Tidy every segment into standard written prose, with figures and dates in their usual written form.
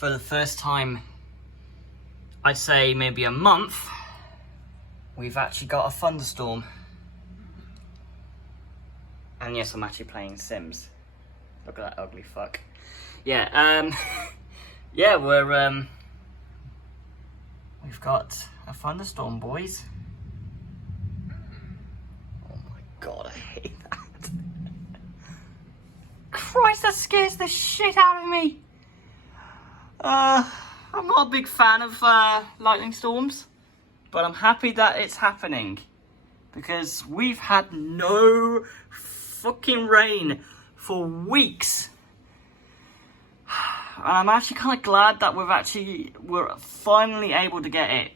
for the first time, I'd say maybe a month, we've actually got a thunderstorm. And yes, I'm actually playing Sims. Look at that ugly fuck. Yeah, yeah, we've got a thunderstorm, boys. Oh my god, I hate that. Christ, that scares the shit out of me. I'm not a big fan of lightning storms, but I'm happy that it's happening because we've had no fucking rain for weeks. And I'm actually kind of glad that we're finally able to get it.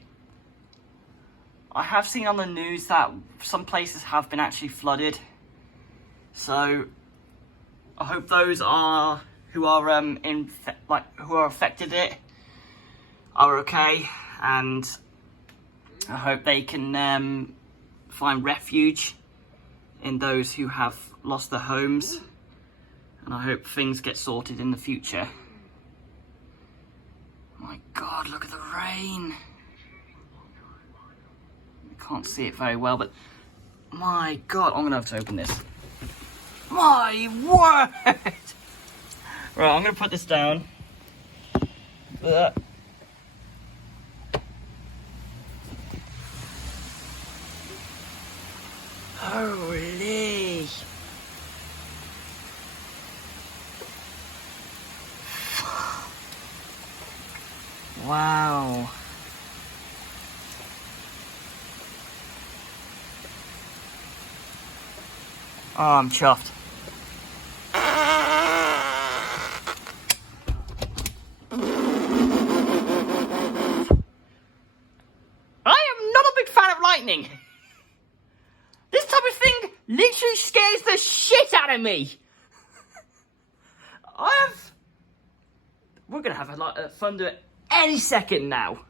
I have seen on the news that some places have been actually flooded, so I hope those who are affected it are okay, and I hope they can find refuge in those who have lost their homes, and I hope things get sorted in the future. My god, look at the rain. I can't see it very well, but my god, I'm gonna have to open this. My word! Right, I'm gonna put this down. Holy! Wow. Oh, I'm chuffed. Lightning. This type of thing literally scares the shit out of me. We're gonna have a thunder any second now.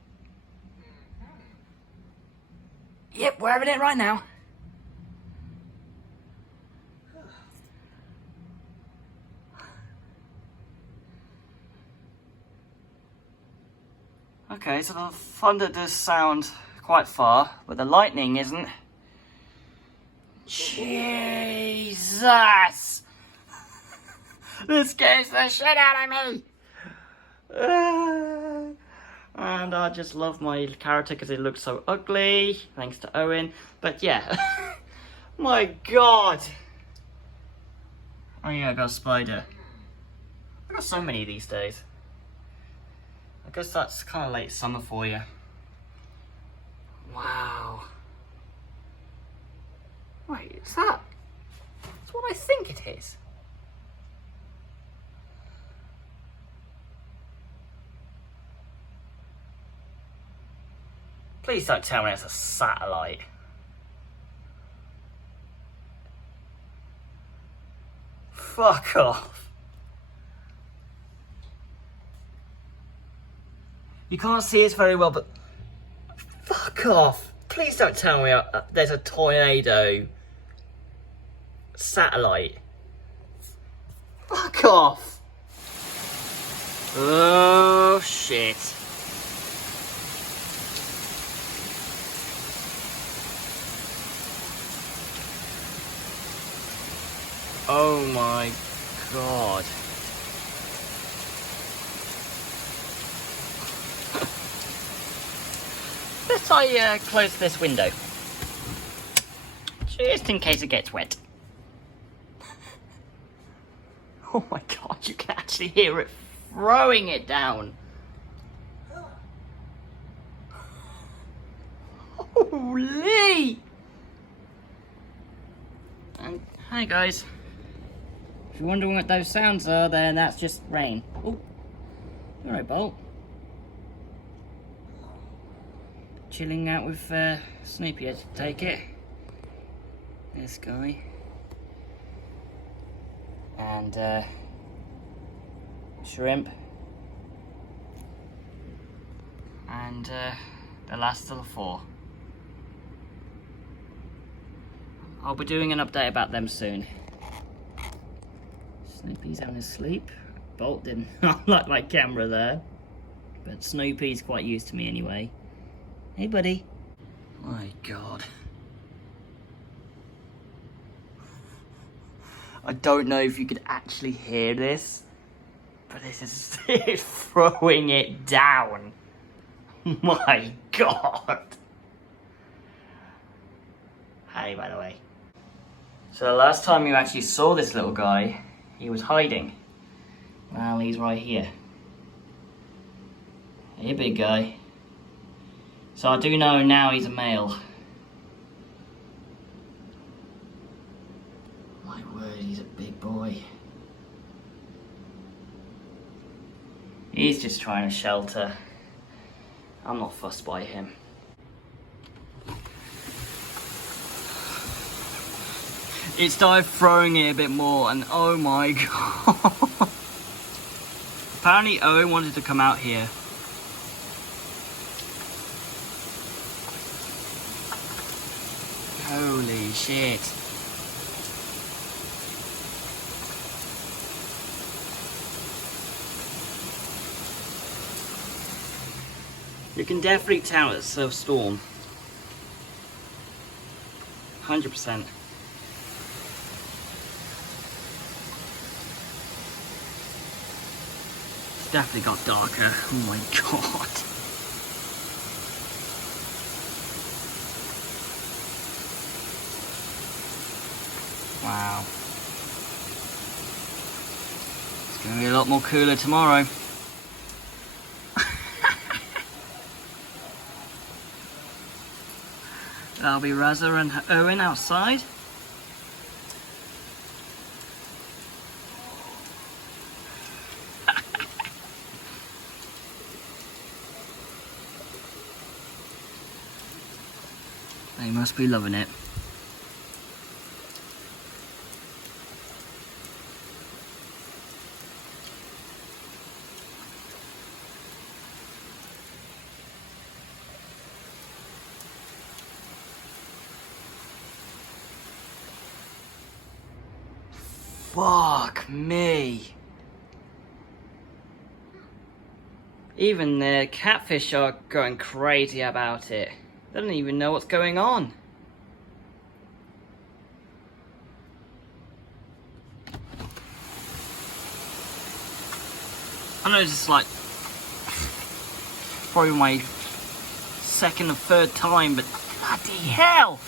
Yep, we're having it right now. Okay, so the thunder does sound quite far, but the lightning isn't. Jesus! This scares the shit out of me! And I just love my character because it looks so ugly, thanks to Owen. But yeah, my god! Oh yeah, I got a spider. I got so many these days. I guess that's kind of late summer for you. Wow. Wait, is that? That's what I think it is. Please don't tell me it's a satellite. Fuck off. You can't see us very well, but fuck off. Please don't tell me there's a tornado satellite. Fuck off. Oh shit. Oh my god. Let's close this window. Just in case it gets wet. Oh my god, you can actually hear it throwing it down. Holy! And hi guys. If you're wondering what those sounds are, then that's just rain. Oh, alright, Bolt. Chilling out with Snoopy, I take it. This guy. And Shrimp. And the last of the four. I'll be doing an update about them soon. Snoopy's having a sleep. Bolt didn't like my camera there. But Snoopy's quite used to me anyway. Hey, buddy. My God. I don't know if you could actually hear this, but this is it's throwing it down. My God. Hey, by the way. So the last time you actually saw this little guy, he was hiding. Well, he's right here. Hey, big guy. So I do know now he's a male. My word, he's a big boy. He's just trying to shelter. I'm not fussed by him. It started throwing it a bit more, and oh my God. Apparently Owen wanted to come out here. Holy shit. You can definitely tell it's a storm. 100%. It's definitely got darker. Oh my God. Wow. It's going to be a lot more cooler tomorrow. That'll be Razza and Owen outside. They must be loving it. Fuck me. Even the catfish are going crazy about it. They don't even know what's going on. I know it's like probably my second or third time, but bloody hell.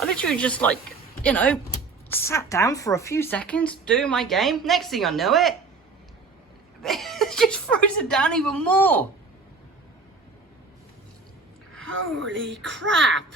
I literally just like, you know, sat down for a few seconds doing my game. Next thing I know it just throws it down even more. Holy crap.